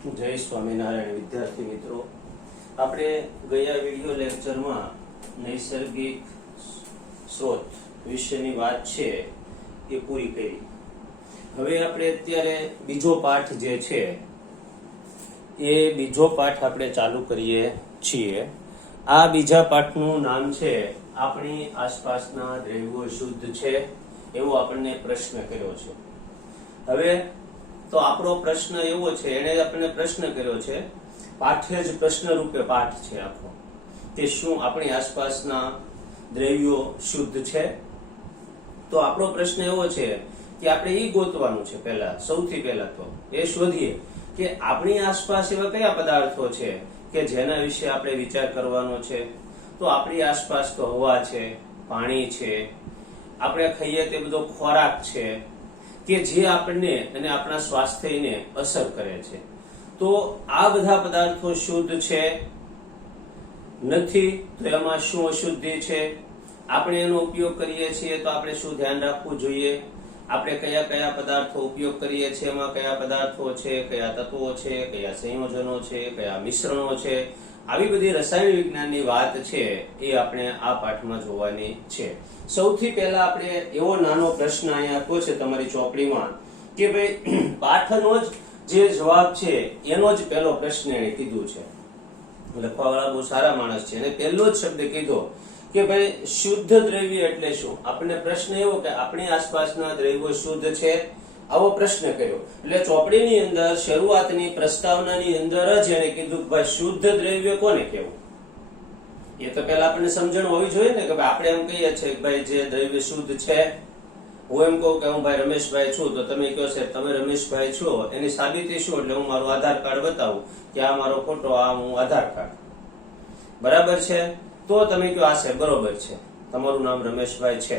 જય સ્વામિનારાયણ વિદ્યાર્થી મિત્રો, આપણે ગયા વિડિયો લેક્ચરમાં નૈસર્ગિક સ્ત્રોત વિશેની વાત છે એ પૂરી કરી. હવે આપણે અત્યારે બીજો પાઠ જે છે એ બીજો પાઠ આપણે ચાલુ કરીએ છીએ. આ બીજા પાઠનું નામ છે આપણી આસપાસના દ્રવ્યો શુદ્ધ છે એવો આપણને પ્રશ્ન કર્યો છે. હવે તો આપણો પ્રશ્ન એવો છે, એને આપણને પ્રશ્ન કર્યો છે, પાઠ્ય જ પ્રશ્ન રૂપે પાઠ છે આખો, કે શું આપણી આસપાસના દ્રવ્યો શુદ્ધ છે? તો આપણો પ્રશ્ન એવો છે કે આપણે એ ગોતવાનું છે. સૌથી પહેલા તો એ શોધીએ કે આપણી આસપાસ એવા કયા પદાર્થો છે કે જેના વિશે આપણે વિચાર કરવાનો છે. તો આપણી આસપાસ તો હવા છે, પાણી છે, આપણે ખાઈએ તે બધો ખોરાક છે કે જે આપણને અને આપણા સ્વાસ્થ્યને અસર કરે છે. તો આ બધા પદાર્થો શુદ્ધ છે નથી તો એમાં શું અશુદ્ધિ છે? આપણે એનો ઉપયોગ કરીએ છીએ તો આપણે શું ધ્યાન રાખવું જોઈએ? આપણે કયા કયા પદાર્થો ઉપયોગ કરીએ છીએ, એમાં કયા પદાર્થો છે, કયા તત્વો છે, કયા સંયોજનો છે, કયા મિશ્રણો છે, આવી બધી રસાયણ વિજ્ઞાનની વાત છે એ આપણે આ પાઠમાં જોવાની છે. સૌથી પહેલા આપણે એવો નાનો પ્રશ્ન અહીંયા આપ્યો છે તમારી ચોપડીમાં કે ભાઈ પાઠનો જ જે જવાબ છે એનો જ પહેલો પ્રશ્ન એને કીધું છે. લખવાવાળા બહુ સારા માણસ છે, એને પહેલો જ શબ્દ કીધો કે ભાઈ શુદ્ધ દ્રવ્ય એટલે શું. આપણને પ્રશ્ન એવો કે આપણી આસપાસના દ્રવ્યો શુદ્ધ છે, આવો પ્રશ્ન કર્યો. એટલે ચોપડીની અંદર શરૂઆતની પ્રસ્તાવનાની અંદર જ એને કીધું કે ભાઈ શુદ્ધ દ્રવ્ય કોને કહેવું. એ તો પહેલા આપણને સમજણ હોવી જોઈએ ને કે ભાઈ આપણે એમ કહીએ છીએ કે ભાઈ જે દ્રવ્ય શુદ્ધ છે, હું એમ કહું કે હું ભાઈ રમેશભાઈ છું તો તમે કહો છે તમે રમેશભાઈ છો, એની સાબિતી શું? એટલે હું મારું આધાર કાર્ડ બતાવું કે આ મારો ફોટો, આ હું આધાર કાર્ડ, બરાબર છે? તો તમે કહો આ છે, બરોબર છે, તમારું નામ રમેશભાઈ છે,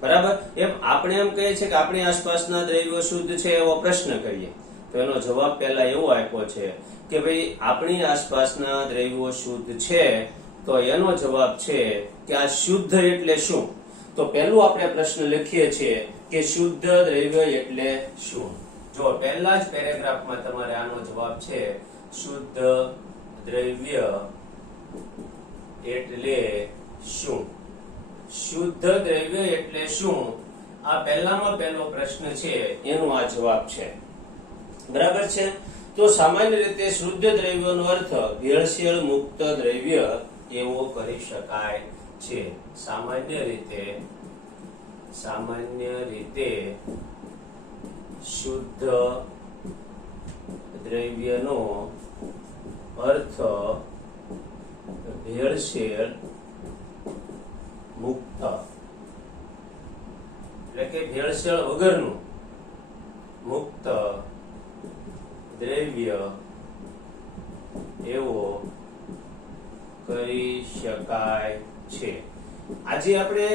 બરાબર. એમ આપણે એમ કહીએ છીએ કે આપણી આસપાસના દ્રવ્યો શુદ્ધ છે એવો પ્રશ્ન કરીએ તો એનો જવાબ પહેલા એવો આપ્યો છે કે ભાઈ આપણી આસપાસના દ્રવ્યો શુદ્ધ છે. તો એનો જવાબ છે કે આ શુદ્ધ એટલે શું? તો પહેલું આપણે પ્રશ્ન લખીએ છીએ કે શુદ્ધ દ્રવ્ય એટલે શું. જો પહેલા જ પેરેગ્રાફમાં તમારે આનો જવાબ છે શુદ્ધ દ્રવ્ય એટલે શું. શુદ્ધ દ્રવ્ય એટલે શું? આ પહેલામાં પહેલો પ્રશ્ન છે એનો આ જવાબ છે, બરાબર છે. તો સામાન્ય રીતે શુદ્ધ દ્રવ્યનો અર્થ ભેળસેળ મુક્ત દ્રવ્ય એવો કરી શકાય છે. સામાન્ય રીતે શુદ્ધ દ્રવ્યનો અર્થ ભેળસેળ મુક્ત એટલે કે ભેળસેળ વગરનું મુક્ત દ્રવ્ય એવો કરી શકાય છે. આજે આપણે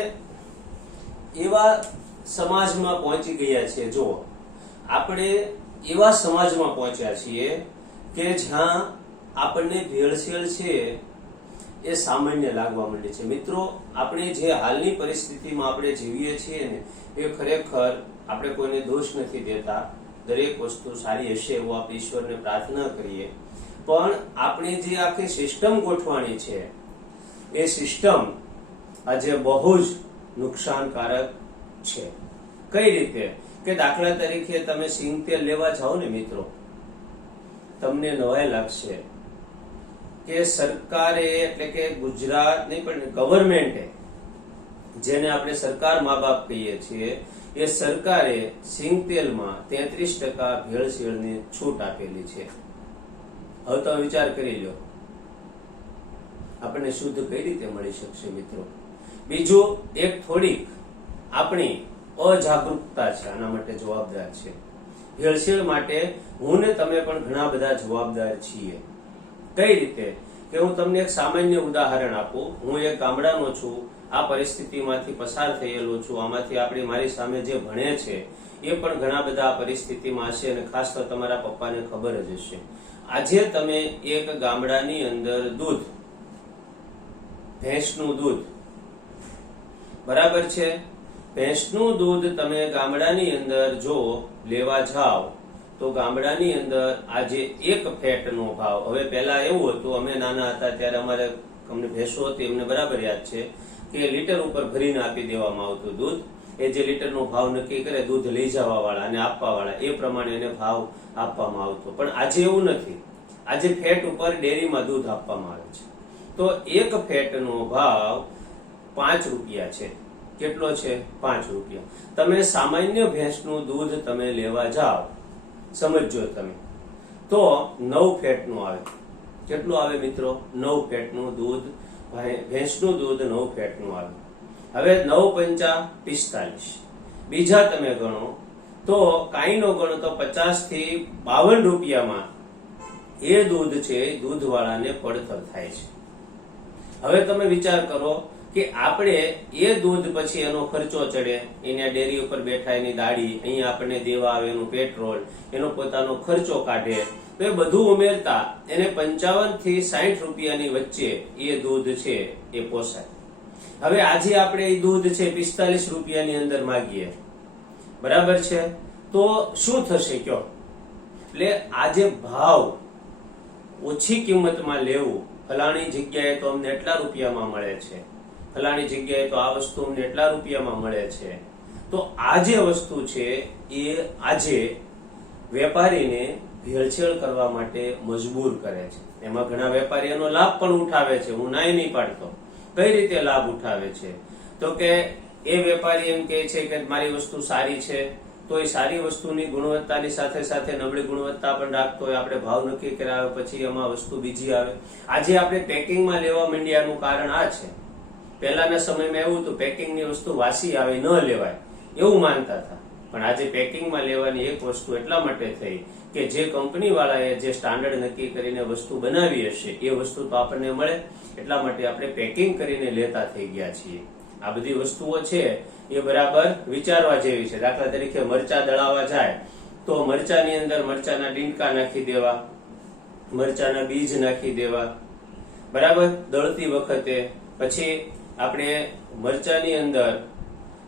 એવા સમાજમાં પહોંચી ગયા છીએ, જો આપણે એવા સમાજમાં પહોંચ્યા છીએ કે જ્યાં આપણને ભેળસેળ છે એ સામાન્ય લાગવા માંડી છે. મિત્રો, આપણે જે હાલની પરિસ્થિતિમાં આપણે જીવીએ છીએ ને એ ખરેખર આપણે કોઈને દોષ નથી દેતા. દરેક વસ્તુ સારી હશે એવું આપણે ઈશ્વરને પ્રાર્થના કરીએ. પણ આપણે જે આખી સિસ્ટમ ગોઠવાણી છે એ સિસ્ટમ આજે બહુ જ નુકસાનકારક છે. કઈ રીતે? કે દાખલા તરીકે તમે સિંગ તેલ લેવા જાઓ ને મિત્રો, તમને નવાઈ લાગશે કે સરકારે, એટલે કે ગુજરાત નહીં પણ ગવર્મેન્ટે, જેને આપણે સરકાર મા બાપ કહીએ છીએ, એ સરકારે સિંગ તેલમાં 33% ભેળસેળની છૂટ આપેલી છે. હવે તમે વિચાર કરી લો, આપણને શુદ્ધ કઈ રીતે મળી શકશે મિત્રો? બીજું એક થોડીક આપણી અજાગૃતતા છે આના માટે જવાબદાર છે. ભેળસેળ માટે હું ને તમે પણ ઘણા બધા જવાબદાર છીએ. કઈ રીતે? કે હું તમને એક સામાન્ય ઉદાહરણ આપું. હું એક ગામડાનો છું, આ પરિસ્થિતિમાંથી પસાર થયેલો છું. આમાંથી મારી સામે જે ભણે છે એ પણ ઘણા બધા આ પરિસ્થિતિમાં હશે અને ખાસ તો તમારા પપ્પાને ખબર જ હશે. આજે તમે એક ગામડાની અંદર દૂધ, ભેંસનું દૂધ, બરાબર છે, ભેંસનું દૂધ તમે ગામડાની અંદર જો લેવા જાઓ તો ગામડાની અંદર આજે એક ફેટનો ભાવ, હવે પહેલા એવું હતું, અમે નાના હતા ત્યારે અમને ભેંસો હતી, એમને બરાબર યાદ છે કે લીટર ઉપર ભરીને આપી દેવામાં આવતું દૂધ. એ જે લીટરનો ભાવ નક્કી કરે દૂધ લઈ જવા વાળા અને આપવા વાળા, એ પ્રમાણે એને ભાવ આપવામાં આવતો. પણ આજે એવું નથી, આજે ફેટ ઉપર ડેરીમાં દૂધ આપવામાં આવે છે. તો એક ફેટનો ભાવ 5 રૂપિયા છે. કેટલો છે? 5 રૂપિયા. તમે સામાન્ય ભેંસનું દૂધ તમે લેવા જાઓ, સમજો તમે, તો 9 ફેટનું આવે. કેટલું આવે મિત્રો? 9 ફેટનું દૂધ, ભેંસનું દૂધ 9 ફેટનું આવે. હવે 9 પંચા 45, બીજા તમે ગણો તો કાંઈ નો ગણો તો 50 થી 52 રૂપિયામાં એ દૂધ છે દૂધવાળાને પડતર થાય છે. હવે તમે વિચાર કરો કે આપણે એ દૂધ પછી એનો ખર્ચો ચડે, એના ડેરી ઉપર બેઠા એની દાડી, અહીંયા આપણને દેવા આવે એનું પેટ્રોલ, એનો પોતાનો ખર્ચો કાઢે, તો એ બધું ઉમેરતા એને 55 થી 60 રૂપિયાની વચ્ચે એ દૂધ છે એ પોસાય. હવે આજે આપણે એ દૂધ છે 45 રૂપિયાની અંદર માગીએ, બરાબર છે, તો શું થશે કયો? એટલે આજે ભાવ ઓછી કિંમતમાં લેવું, ફલાણી જગ્યાએ તો અમને એટલા રૂપિયામાં મળે છે, ફલાણી જગ્યાએ તો આ વસ્તુ અમને એટલા રૂપિયામાં મળે છે, તો આ જે વસ્તુ છે એ આજે વેપારીને ભેળસેળ કરવા માટે મજબૂર કરે છે. એમાં ઘણા વેપારી એનો લાભ પણ ઉઠાવે છે, હું નાઈ નહીં પાડતો. કઈ રીતે લાભ ઉઠાવે છે? તો કે એ વેપારી એમ કહે છે કે મારી વસ્તુ સારી છે, તો એ સારી વસ્તુની ગુણવત્તાની સાથે સાથે નબળી ગુણવત્તા પણ રાખતો હોય. આપણે ભાવ નક્કી કરાવે પછી એમાં વસ્તુ બીજી આવે. આજે આપણે પેકિંગમાં લેવા માંડ્યાનું કારણ આ છે. પહેલાના સમયમાં એવું હતું, પેકિંગની વસ્તુ વાસી આવે ન લેવાય એવું માનતા હતા. પણ આજે પેકિંગમાં લેવાની એક વસ્તુ એટલા માટે થઈ કે જે કંપની વાળાએ જે સ્ટાન્ડર્ડ નક્કી કરીને વસ્તુ બનાવી હશે એ વસ્તુ તો આપણને મળે, એટલા માટે આપણે પેકિંગ કરીને લેતા થઈ ગયા છીએ. આ બધી વસ્તુઓ છે એ બરાબર વિચારવા જેવી છે. દાખલા તરીકે મરચા દળાવવા જાય તો મરચાની અંદર મરચાના ડીંડકા નાખી દેવા, મરચાના બીજ નાખી દેવા, બરાબર, દળતી વખતે. પછી આપણે મરચાની અંદર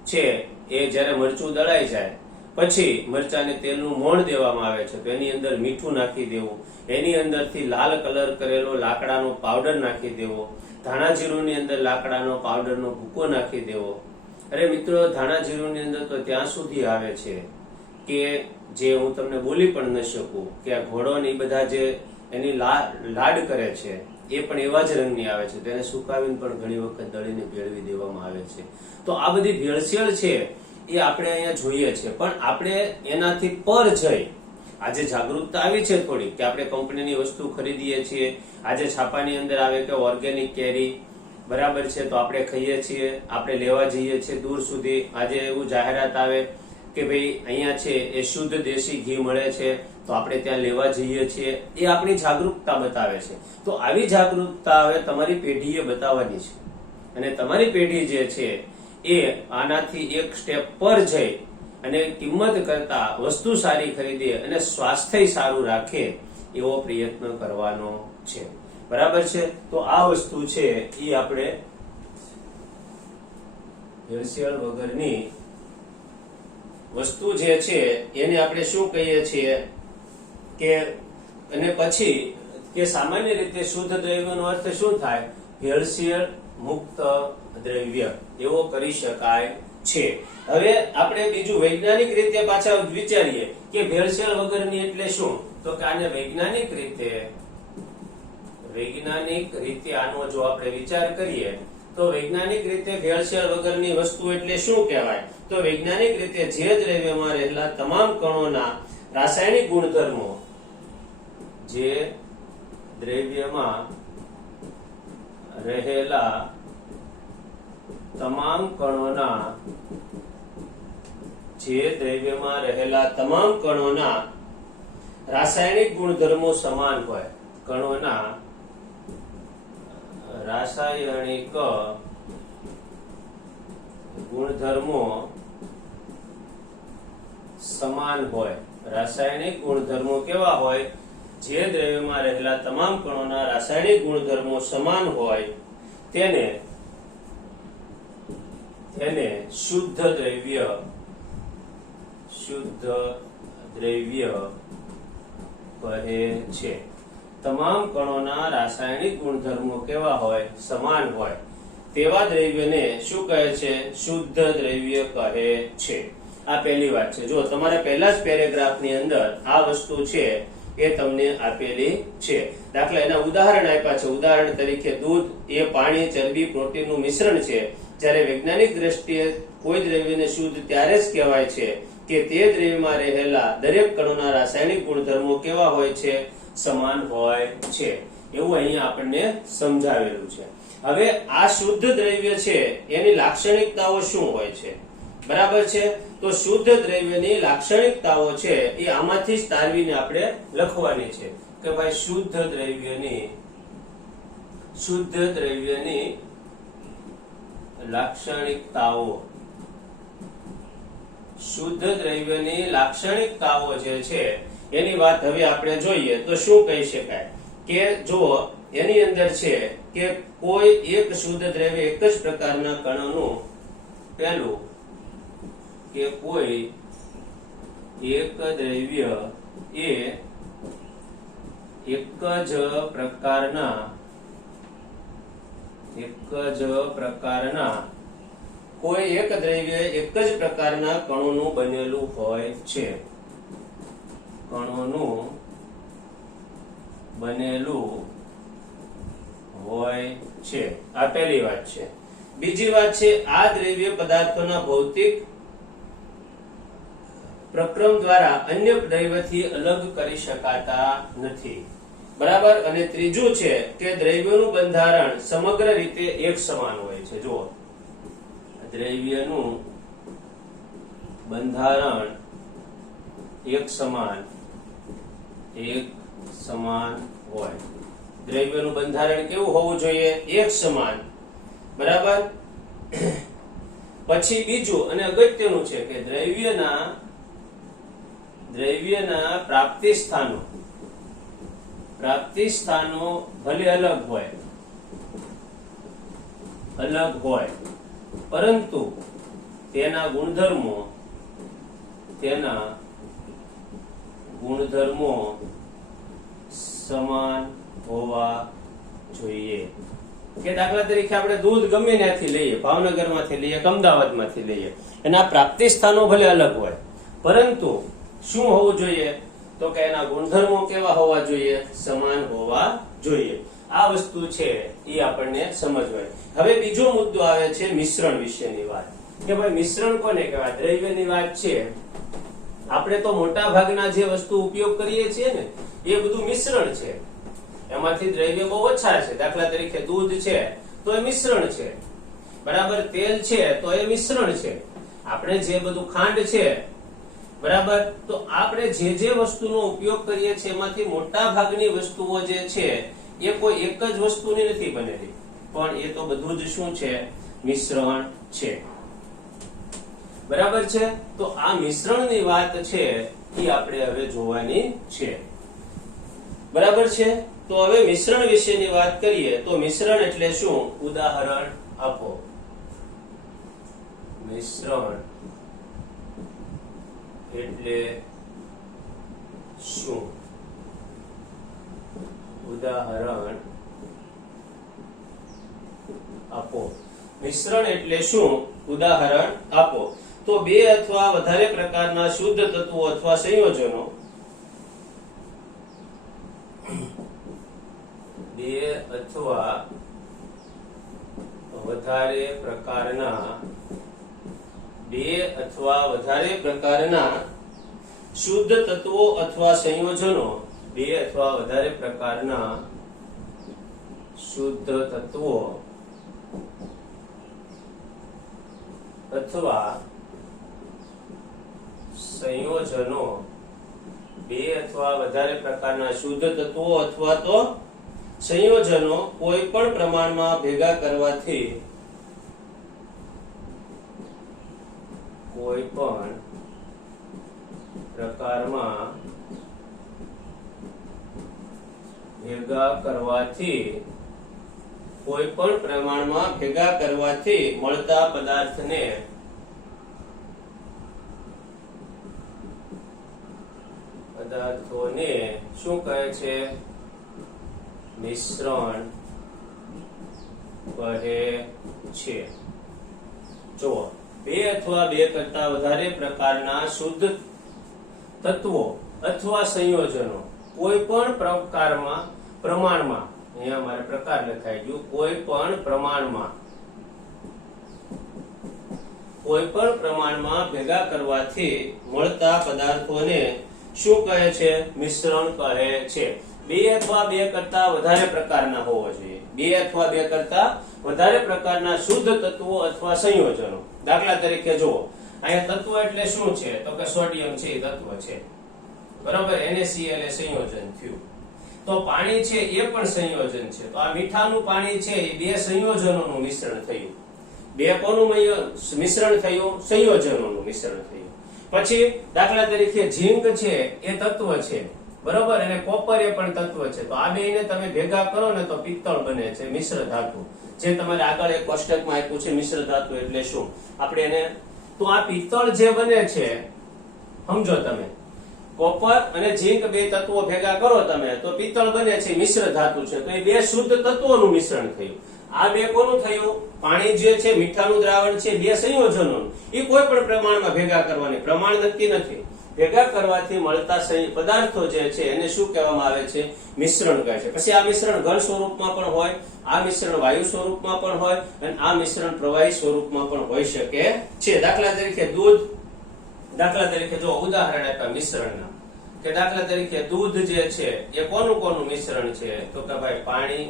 છે એ જ્યારે મરચું દળાઈ જાય પછી મરચાને તેલનું મોણ દેવામાં આવે છે, તો એની અંદર મીઠું નાખી દેવું, એની અંદરથી લાલ કલર કરેલો લાકડાનો પાવડર નાખી દેવો, ધાણા જીરુંની અંદર લાકડાનો પાવડરનો ભૂકો નાખી દેવો. અરે મિત્રો, ધાણા જીરુંની અંદર તો ત્યાં સુધી આવે છે કે જે હું તમને બોલી પણ ન શકું કે આ ઘોડો ને એ બધા જે એની લાડ કરે છે એ પણ એવા જ રંગની આવે છે, તેને સુકાવીને પણ ઘણી વખત દળીને ભેળવી દેવામાં આવે છે. તો આ બધી ભેળસેળ છે એ આપણે અહીંયા જોઈએ છે. પણ આપણે એનાથી પર જઈ આજે જાગૃતતા આવી છે થોડી કે આપણે કંપનીની વસ્તુ ખરીદીએ છીએ. આજે છાપાની અંદર આવે કે ઓર્ગેનિક કેરી, બરાબર છે, તો આપણે ખાઈએ છીએ, આપણે લેવા જઈએ છીએ દૂર સુધી. આજે એવું જાહેરાત આવે કે ભાઈ અહીંયા છે એ શુદ્ધ દેશી ઘી મળે છે, તો આપણે ત્યાં લેવા જઈએ છીએ. એ આપણી જાગૃતતા બતાવે છે. તો આવી જાગૃતતા હવે તમારી પેઢીએ બતાવવાની છે, અને તમારી પેઢી જે છે એ આનાથી એક સ્ટેપ પર જઈ અને કિંમત કરતા વસ્તુ સારી ખરીદે અને સ્વાસ્થ્ય સારું રાખે એવો પ્રયત્ન કરવાનો છે, બરાબર છે. તો આ વસ્તુ છે એ આપણે ભેળસેળ વગરની વસ્તુ જે છે એને આપણે શું કહીએ છીએ કે, અને પછી કે સામાન્ય રીતે શુદ્ધ દ્રવ્યનો અર્થ શું થાય? ભેળસેળ મુક્ત દ્રવ્ય એવો કરી શકાય છે. હવે આપણે બીજું વૈજ્ઞાનિક રીતે પાછા વિચારીએ કે ભેળસેળ વગરની એટલે શું? તો કે આને વૈજ્ઞાનિક રીતે આનો જો આપણે વિચાર કરીએ તો વૈજ્ઞાનિક રીતે ભેળસેળ વગરની વસ્તુ એટલે શું કહેવાય? તો વૈજ્ઞાનિક રીતે જે દ્રવ્યમાં રહેલા તમામ કણોના રાસાયણિક ગુણધર્મો, જે દ્રવ્યમાં રહેલા તમામ કણોના રાસાયણિક ગુણધર્મો સમાન હોય. કણોના રાસાયણિક ગુણધર્મો સમાન હોય. રાસાયણિક ગુણધર્મો કેવા હોય? જે દ્રવ્યમાં રહેલા તમામ કણોના રાસાયણિક ગુણધર્મો સમાન હોય તેને શુદ્ધ દ્રવ્ય કહે છે. તમામ કણોના રાસાયણિક ગુણધર્મો કેવા હોય? સમાન હોય. તેવા દ્રવ્યને શું કહે છે? શુદ્ધ દ્રવ્ય કહે છે. આ પહેલી વાત છે. જો તમારે પહેલા જ પેરેગ્રાફની અંદર આ વસ્તુ છે એ તમને આપેલી છે. દાખલા એના ઉદાહરણ આપ્યા છે. ઉદાહરણ તરીકે દૂધ એ પાણી, ચરબી, પ્રોટીનનું મિશ્રણ છે. જ્યારે વૈજ્ઞાનિક દ્રષ્ટિએ કોઈ દ્રવ્યને શુદ્ધ ત્યારે જ કહેવાય છે કે તે દ્રવ્યમાં રહેલા દરેક કણોના રાસાયણિક ગુણધર્મો કેવા હોય છે? સમાન હોય છે. એવું અહીંયા આપણને સમજાવેલું છે. હવે આ શુદ્ધ દ્રવ્ય છે એની લાક્ષણિકતાઓ શું હોય છે? બરાબર છે. તો શુદ્ધ દ્રવ્યની લાક્ષણિકતાઓ છે એ આમાંથી જ તારવીને આપણે લખવાની છે કે ભાઈ શુદ્ધ દ્રવ્યની લાક્ષણિકતાઓ. શુદ્ધ દ્રવ્યની લાક્ષણિકતાઓ જે છે એની વાત હવે આપણે જોઈએ તો શું કહી શકાય કે જો એની અંદર છે કે કોઈ એક શુદ્ધ દ્રવ્ય એક જ પ્રકારના કણોનું, પહેલું કે કોઈ એક દ્રવ્ય એ એક જ પ્રકારના કોઈ એક દ્રવ્ય એક જ પ્રકારના કણોનું બનેલું હોય છે. કણોનું બનેલું હોય છે. આ પહેલી વાત છે. બીજી વાત છે આ દ્રવ્ય પદાર્થોના ભૌતિક પ્રક્રમ દ્વારા અન્ય દ્રવ્યથી અલગ કરી શકાતા નથી. બરાબર. અને ત્રીજું છે કે દ્રવ્યનું બંધારણ સમગ્ર રીતે એક સમાન હોય છે. જુઓ, દ્રવ્યનું બંધારણ એક સમાન હોય. દ્રવ્યનું બંધારણ કેવું હોવું જોઈએ? એક સમાન. બરાબર. પછી બીજું અને અગત્યનું છે કે દ્રવ્યના પ્રાપ્તિ સ્થાનો ભલે અલગ હોય પરંતુ તેના ગુણધર્મો સમાન હોવા જોઈએ. કે દાખલા તરીકે આપણે દૂધ ગમે ત્યાંથી લઈએ, ભાવનગરમાંથી લઈએ કે અમદાવાદમાંથી લઈએ, એના પ્રાપ્તિ સ્થાનો ભલે અલગ હોય પરંતુ શું હોવું જોઈએ? તો કે એના ગુણધર્મો કેવા હોવા જોઈએ? સમાન હોવા જોઈએ. આ વસ્તુ છે એ આપણને સમજવાય. હવે બીજો મુદ્દો આવે છે મિશ્રણ વિશેની વાત. કે ભાઈ મિશ્રણ કોને કહેવાય? દ્રવ્યની વાત છે. આપણે તો મોટા ભાગના જે વસ્તુ ઉપયોગ કરીએ છીએ ને એ બધું મિશ્રણ છે. એમાંથી દ્રવ્ય બહુ ઓછા છે. દાખલા તરીકે દૂધ છે તો એ મિશ્રણ છે. બરાબર. તેલ છે તો એ મિશ્રણ છે. આપણે જે બધું ખાંડ છે, બરાબર, તો આપણે જે વસ્તુનો ઉપયોગ કરીએ છીએ એમાંથી મોટા ભાગની વસ્તુઓ જે છે એ કોઈ એક જ વસ્તુની નથી બનેલી, પણ એ તો બધું જ શું છે? મિશ્રણ છે. બરાબર છે. તો આ મિશ્રણની વાત છે એ આપણે હવે જોવાની છે. બરાબર છે. તો હવે મિશ્રણ વિશેની વાત કરીએ તો મિશ્રણ એટલે શું? ઉદાહરણ આપો. મિશ્રણ એટલે શું? ઉદાહરણ આપો. મિશ્રણ એટલે શું? ઉદાહરણ આપો. તો બે અથવા વધારે પ્રકારના શુદ્ધ તત્વો અથવા સંયોજનો, બે અથવા વધારે પ્રકારના શુદ્ધ તત્વો અથવા સંયોજનો, બે અથવા વધારે પ્રકારના શુદ્ધ તત્વો અથવા સંયોજનો, બે અથવા વધારે પ્રકારના શુદ્ધ તત્વો અથવા તો સંયોજનો કોઈ પણ પ્રમાણમાં ભેગા કરવાથી કોઈ પણ પ્રકારમાં કોઈ પણ પ્રમાણમાં ભેગા કરવાથી મળતા પદાર્થને પદાર્થોને શું કહે છે? મિશ્રણ કહે છે. જો બે અથવા બે કરતા વધારે પ્રકારના શુદ્ધ તત્વો અથવા સંયોજનો કોઈ પણ પ્રમાણમાં, અહીંયા મારે પ્રકાર લખાઈ ગયું, કોઈ પણ પ્રમાણમાં ભેગા કરવાથી મળતા પદાર્થોને શું કહે છે? મિશ્રણ કહે છે. બે અથવા બે કરતા વધારે પ્રકારના હોવો જોઈએ. બે અથવા બે કરતા વધારે પ્રકારના શુદ્ધ તત્વો અથવા સંયોજનો. દાખલા તરીકે જુઓ, અહીંયા તત્વ એટલે શું છે? તો કે સોડિયમ છે એ તત્વ છે, બરાબર. NaCl એ સંયોજન થયું. તો પાણી છે એ પણ સંયોજન છે. તો આ મીઠાનું પાણી છે એ બે સંયોજનોનું મિશ્રણ થયું. બે કોનું મિશ્રણ થયું? સંયોજનોનું મિશ્રણ થયું. પછી દાખલા તરીકે ઝીંક છે એ તત્વ છે, બરોબર, અને કોપર એ પણ તત્વ છે. તો આ બેને તમે ભેગા કરો ને તો પિત્તળ બને છે, મિશ્ર ધાતુ. જે તમારે આગળ એક કોષ્ટકમાં આપ્યું છે મિશ્ર ધાતુ એટલે શું આપણે એને. તો આ પિત્તળ જે બને છે, સમજો તમે, કોપર અને ઝીંક બે તત્વો ભેગા કરો તમે તો પિત્તળ બને છે, મિશ્ર ધાતુ છે. તો એ બે શુદ્ધ તત્વોનું મિશ્રણ થયું. આ બે કોનું થયું? પાણી જે છે, મીઠાનું દ્રાવણ છે, બે સંયોજનોનું. એ કોઈ પણ પ્રમાણમાં ભેગા કરવાની, પ્રમાણ નક્કી નથી. ભેગા કરવાથી મળતા પદાર્થો જે છે એને શું કહેવામાં આવે છે? મિશ્રણ કહે છે. પછી આ મિશ્રણ ઘન સ્વરૂપમાં પણ હોય, આ મિશ્રણ વાયુ સ્વરૂપમાં પણ હોય, અને આ મિશ્રણ પ્રવાહી સ્વરૂપમાં પણ હોઈ શકે છે. દાખલા તરીકે દૂધ, દાખલા તરીકે જો ઉદાહરણ આપ્યા મિશ્રણના, કે દાખલા તરીકે દૂધ જે છે એ કોનું મિશ્રણ છે? તો કે ભાઈ પાણી,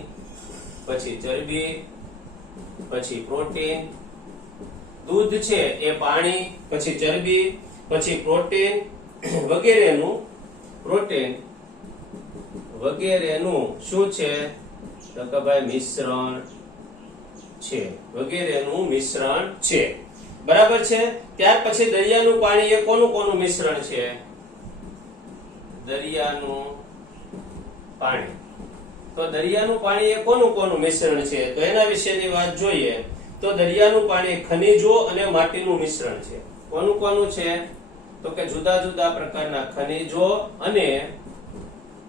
પછી ચરબી, પછી પ્રોટીન. દૂધ છે એ પાણી, પછી ચરબી, પછી પ્રોટીન વગેરેનું શું છે? તો કે ભાઈ મિશ્રણ છે, વગેરેનું મિશ્રણ છે, બરાબર છે. ત્યાર પછી દરિયાનું પાણી એ કોનું મિશ્રણ છે? દરિયાનું પાણી. તો દરિયાનું પાણી એ કોનું મિશ્રણ છે? તો એના વિશેની વાત જોઈએ તો દરિયાનું પાણી ખનિજો અને માટીનું મિશ્રણ છે. કોનું છે? તો કે જુદા જુદા પ્રકારના ખનિજો અને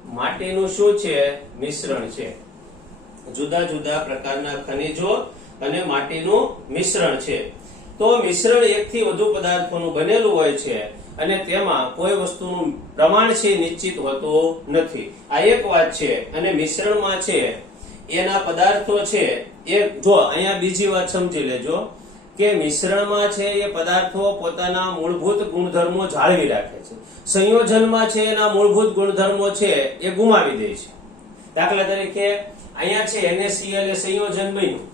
માટીનું શું છે? મિશ્રણ છે. જુદા જુદા પ્રકારના ખનિજો અને માટીનું મિશ્રણ છે. તો મિશ્રણ એકથી વધુ પદાર્થોનું બનેલું હોય છે અને તેમાં કોઈ વસ્તુનું પ્રમાણ છે નિશ્ચિત હોતું નથી. આ એક વાત છે. અને મિશ્રણમાં છે એના પદાર્થો છે એ, જો અહીંયા બીજી વાત સમજી લેજો કે મિશ્રણમાં છે એ પદાર્થો પોતાના મૂળભૂત ગુણધર્મો જાળવી રાખે છે. સંયોજનમાં છે એના મૂળભૂત ગુણધર્મો છે એ ગુમાવી દે છે. દાખલા તરીકે અહીંયા છે NaCl એ સંયોજન બન્યું,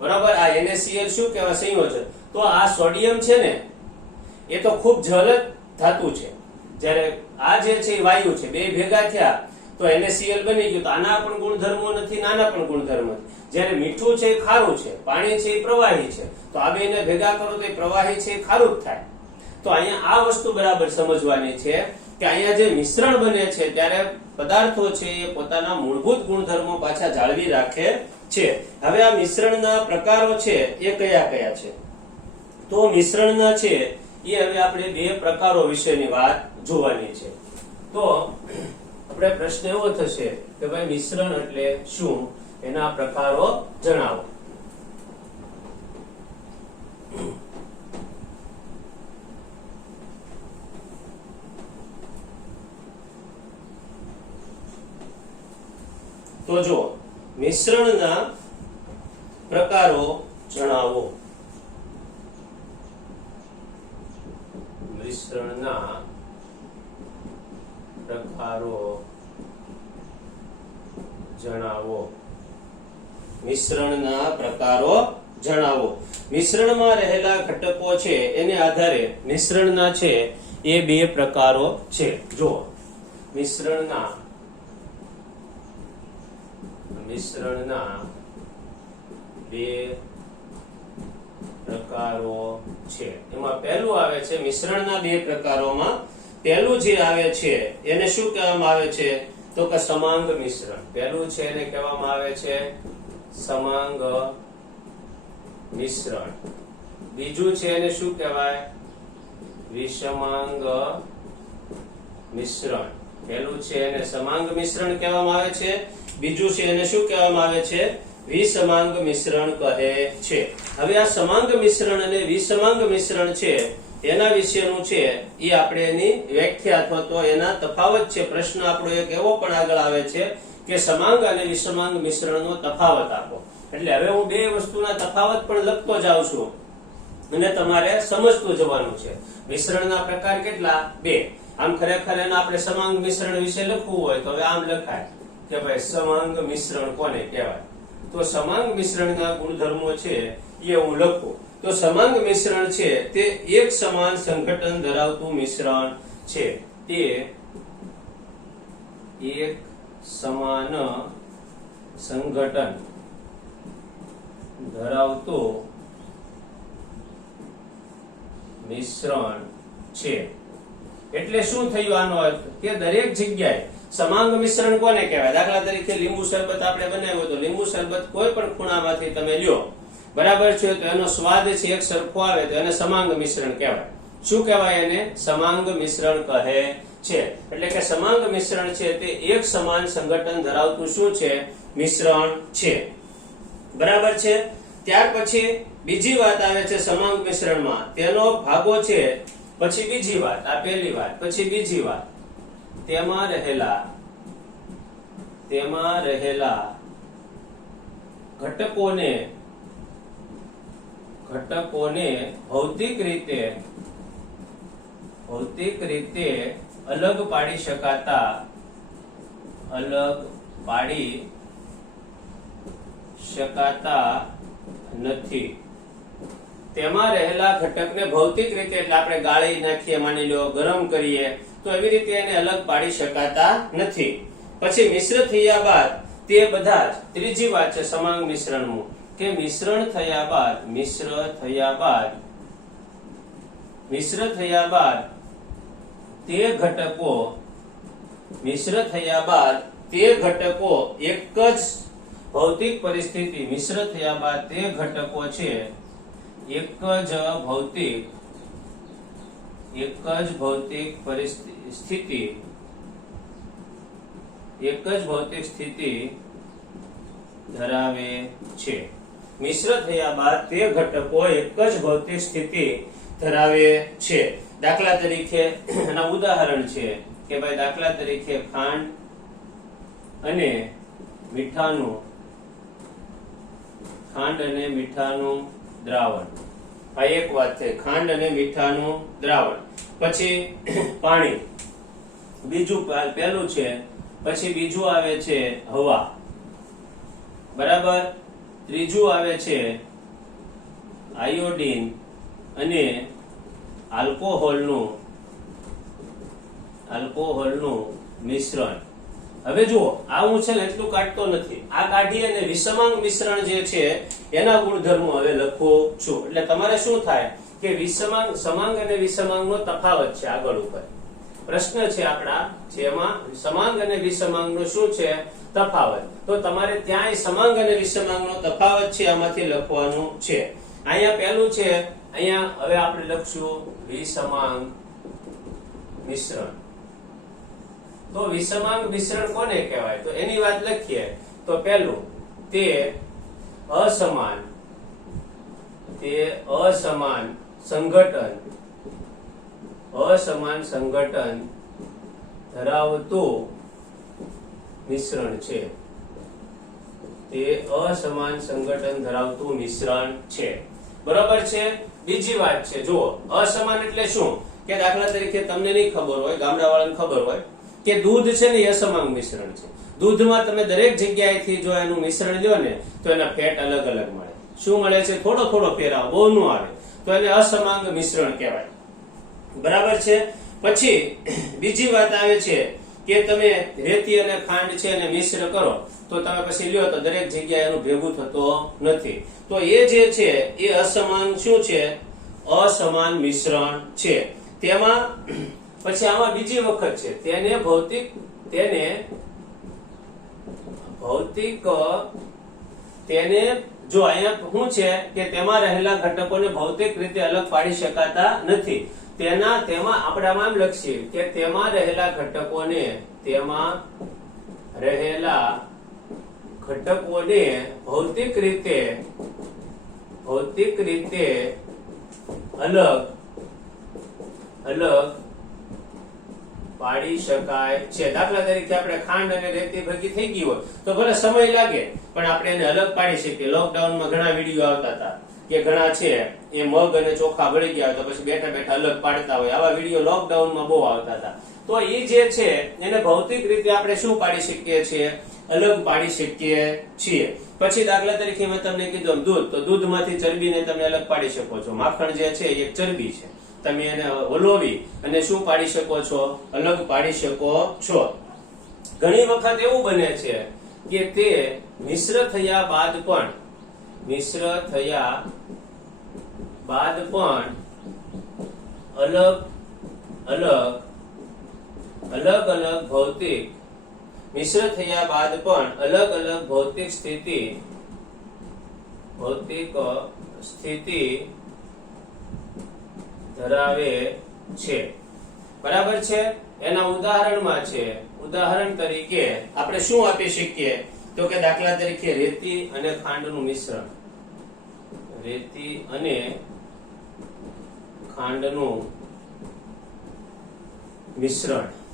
બરાબર. આ NaCl શું કહેવાય? સંયોજન. તો આ સોડિયમ છે ને એ તો ખૂબ જલદ ધાતુ છે. જ્યારે આ જે છે વાયુ છે, બે ભેગા થયા તો NaCl બની ગયું. તો આના પણ ગુણધર્મો નથી, નાના પણ ગુણધર્મો નથી. જ્યારે મીઠું છે એ ખારું છે, પાણી છે એ પ્રવાહી છે. તો આ બેને ભેગા કરો તો એ પ્રવાહી છે એ ખારું જ થાય. તો અહીંયા આ વસ્તુ બરાબર સમજવાની છે કે અહીંયા જે મિશ્રણ બને છે ત્યારે પદાર્થો છે એ પોતાના મૂળભૂત ગુણધર્મો પાછા જાળવી રાખે છે. હવે આ મિશ્રણના પ્રકારો છે એ કયા કયા છે? તો મિશ્રણના છે એ હવે આપણે બે પ્રકારો વિશેની વાત જોવાની છે. તો આપણે પ્રશ્ન એવો થશે કે ભાઈ મિશ્રણ એટલે શું? એના પ્રકારો જણાવો. તો જો મિશ્રણના પ્રકારો જણાવો. મિશ્રણના પ્રકારો જણાવો. મિશ્રણના પ્રકારો જણાવો. મિશ્રણમાં રહેલા ઘટકો છે એને આધારે મિશ્રણના છે એ બે પ્રકારો છે. જો મિશ્રણના બે પ્રકારો છે. એમાં પહેલું આવે છે મિશ્રણના બે પ્રકારોમાં પહેલું જે આવે છે એને શું કહેવામાં આવે છે? તો કે સમાંગ મિશ્રણ. પહેલું છે એને કહેવામાં આવે છે સમાંગ મિશ્રણ. બીજું છે એને શું કહેવાય? વિષમાંગ મિશ્રણ. પહેલું છે એને સમાંગ મિશ્રણ કહેવામાં આવે છે, બીજું છે એને શું કહેવામાં આવે છે? વિસમાંગ મિશ્રણ કહે છે. હવે આ સમાંગ મિશ્રણ અને વિસમાંગ મિશ્રણ છે એના વિશેનું છે એ આપણે એની વ્યાખ્યા અથવા તો એના તફાવત છે. પ્રશ્ન આપણો એક એવો પણ આગળ આવે છે કે સમાંગ અને વિસમાંગ મિશ્રણનો તફાવત આપો. એટલે હવે હું બે વસ્તુના તફાવત પણ લખતો જાઉં છું અને તમારે સમજતું જવાનું છે. મિશ્રણના પ્રકાર કેટલા? બે. આમ ખરેખર એના આપણે સમાંગ મિશ્રણ વિશે લખવું હોય તો હવે આમ લખાય કે ભાઈ સમાંગ મિશ્રણ કોને કહેવાય. તો સમાંગ મિશ્રણના ગુણધર્મો છે એ હું લખું. તો સમાંગ મિશ્રણ છે તે એક સમાન સંઘટન ધરાવતું મિશ્રણ છે. તે એક સમાન સંઘટન ધરાવતું મિશ્રણ છે. એટલે શું થયું આનો અર્થ? કે દરેક જગ્યાએ સમાંગ મિશ્રણ કોને કહેવાય? દાખલા તરીકે લીંબુ શરબત આપણે બનાવ્યો તો લીંબુ શરબત કોઈ પણ ખૂણામાંથી તમે લ્યો, બરાબર છે, તો એનો સ્વાદ છે એક સરખો આવે તો એને સમાંગ મિશ્રણ કહેવાય. શું કહેવાય એને? સમાંગ મિશ્રણ કહે છે. એટલે કે સમાંગ મિશ્રણ છે તે એક સમાન સંઘટન ધરાવતું શું છે? મિશ્રણ છે. બરાબર છે. ત્યાર પછી બીજી વાત આવે છે સમાંગ મિશ્રણમાં, તેનો ભાગો છે. પછી બીજી વાત, આ પહેલી વાત, પછી બીજી વાત, તેમાં રહેલા ઘટકોને ભૌતિક રીતે અલગ પાડી શકાતા નથી. તેમાં રહેલા ઘટકને ભૌતિક રીતે એટલે આપણે ગાળી નાખીએ, માની લો ગરમ કરીએ તો એવી રીતે એને અલગ પાડી શકાતા નથી. પછી મિશ્ર થયા બાદ તે બધા જ, ત્રીજી વાત છે સમાંગ મિશ્રણનું, કે મિશ્ર થયા બાદ તે ઘટકો એક જ ભૌતિક પરિસ્થિતિ, મિશ્ર થયા બાદ તે ઘટકો છે એક જ ભૌતિક સ્થિતિ ધરાવે છે. મિશ્ર થયા બાદ તે ઘટકો એક જ ભૌતિક સ્થિતિ ધરાવે છે. દાખલા તરીકે એના ઉદાહરણ છે કે ભાઈ દાખલા તરીકે ખાંડ અને મીઠાનું દ્રાવણ. આ એક વાત છે, ખાંડ અને મીઠાનું દ્રાવણ. પછી પાણી, બીજું પહેલું છે. પછી બીજું આવે છે હવા, બરાબર. ત્રીજું આવે છે આયોડીન અને આલ્કોહોલનું મિશ્રણ. હવે જુઓ, આ હું છે ને એટલું કાઢતો નથી, આ કાઢી અને વિસમાંગ મિશ્રણ જે છે એના ગુણધર્મો હવે લખું છું. એટલે તમારે શું થાય કે સમાંગ અને વિસમાંગનો તફાવત છે આગળ ઉપર પ્રશ્ન છે આપણા, જેમાં સમાંગ અને વિસમાંગનો શું છે તફાવત. તો તમારે ત્યાંય સમાંગ અને વિસમાંગનો તફાવત છે આમાંથી લખવાનું છે. અહીંયા પહેલું છે, અહીંયા હવે આપણે લખશું વિસમાંગ મિશ્રણ. તો વિસમાંગ મિશ્રણ કોને કહેવાય? તો એની વાત લખીએ તો પહેલું, તે અસમાન સંઘટન ધરાવતું મિશ્રણ છે. તે અસમાન સંઘટન ધરાવતું મિશ્રણ છે. બરાબર છે. બીજી વાત છે, જુઓ, અસમાન એટલે શું? કે દાખલા તરીકે તમને નહીં ખબર હોય, ગામડાવાળાને ખબર હોય કે દૂધ છે ને એ અસમાંગ મિશ્રણ છે. દૂધમાં તમે દરેક જગ્યાએથી જો એનું મિશ્રણ લ્યો ને તો એના ફેટ અલગ અલગ મળે. શું મળે છે? થોડો ફેર આવે, બહુ ન આવે, તો એને અસમાંગ મિશ્રણ કહેવાય. બરાબર છે. પછી બીજી વાત આવે છે કે તમે રેતી અને ખાંડ છે એને મિશ્ર કરો તો તમે પછી લ્યો તો દરેક જગ્યાએ એનું ભેગું થતો નથી. તો એ જે છે એ અસમાન શું છે? અસમાન મિશ્રણ છે. તેમાં પછી આમાં બીજી વખત છે, તેને ભૌતિક જો અહીંયા શું છે કે તેમાં રહેલા ઘટકોને ભૌતિક રીતે અલગ પાડી શકાતા નથી. તેમાં આપણે આમ લખીએ કે તેમાં રહેલા ઘટકોને તેમાં રહેલા ઘટકોને ભૌતિક રીતે અલગ પાડી શકાય છે. દાખલા તરીકે આપણે ખાંડ અને રેતી ભેગી થઈ ગઈ હોય તો ભલે સમય લાગે પણ આપણે એને અલગ પાડી શકીએ. લોકડાઉનમાં ઘણા વિડીયો આવતા હતા કે ઘણા છે એ મગ અને ચોખા બળી ગયા તો પછી બેઠા બેઠા અલગ પાડતા હોય. આવા વિડીયો લોકડાઉનમાં બહુ આવતા હતા. તો એ જે છે એને ભૌતિક રીતે આપણે શું પાડી શકીએ છીએ? અલગ પાડી શકીએ છીએ. પછી દાખલા તરીકે મેં તમને કીધું દૂધ, તો દૂધમાંથી ચરબીને તમે અલગ પાડી શકો છો. માખણ જે છે એ ચરબી છે, તમે એને હલોવી અને શું પાડી શકો છો? અલગ પાડી શકો છો. ઘણી વખત એવું બને છે કે તે મિશ્ર થયા બાદ પણ અલગ અલગ ભૌતિક સ્થિતિ ધરાવે છે. બરાબર છે? એના ઉદાહરણ તરીકે આપણે શું આપી શકીએ? તો કે દાખલા તરીકે રેતી અને ખાંડનું મિશ્રણ.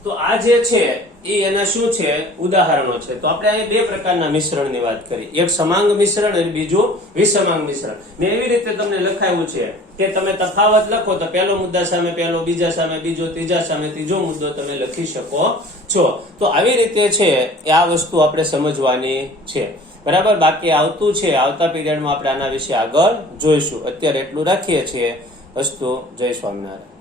તો આ જે છે એ એના શું છે? ઉદાહરણો છે. તો આપણે અહીં બે પ્રકારના મિશ્રણની વાત કરી, એક સમાંગ મિશ્રણ અને બીજું વિષમાંગ મિશ્રણ. મેં એવી રીતે તમને લખાયું છે કે તમે તફાવત લખો તો પહેલો મુદ્દા સામે પહેલો, બીજા સામે બીજો, ત્રીજા સામે ત્રીજો મુદ્દો તમે લખી શકો છો. તો આવી રીતે છે એ આ વસ્તુ આપણે સમજવાની છે. બરાબર? બાકી આવતું છે, આવતા પીરિયડમાં આપણે આના વિશે આગળ જોઈશું. અત્યારે એટલું રાખીએ છીએ. અસ્તુ. જય સ્વામિનારાયણ.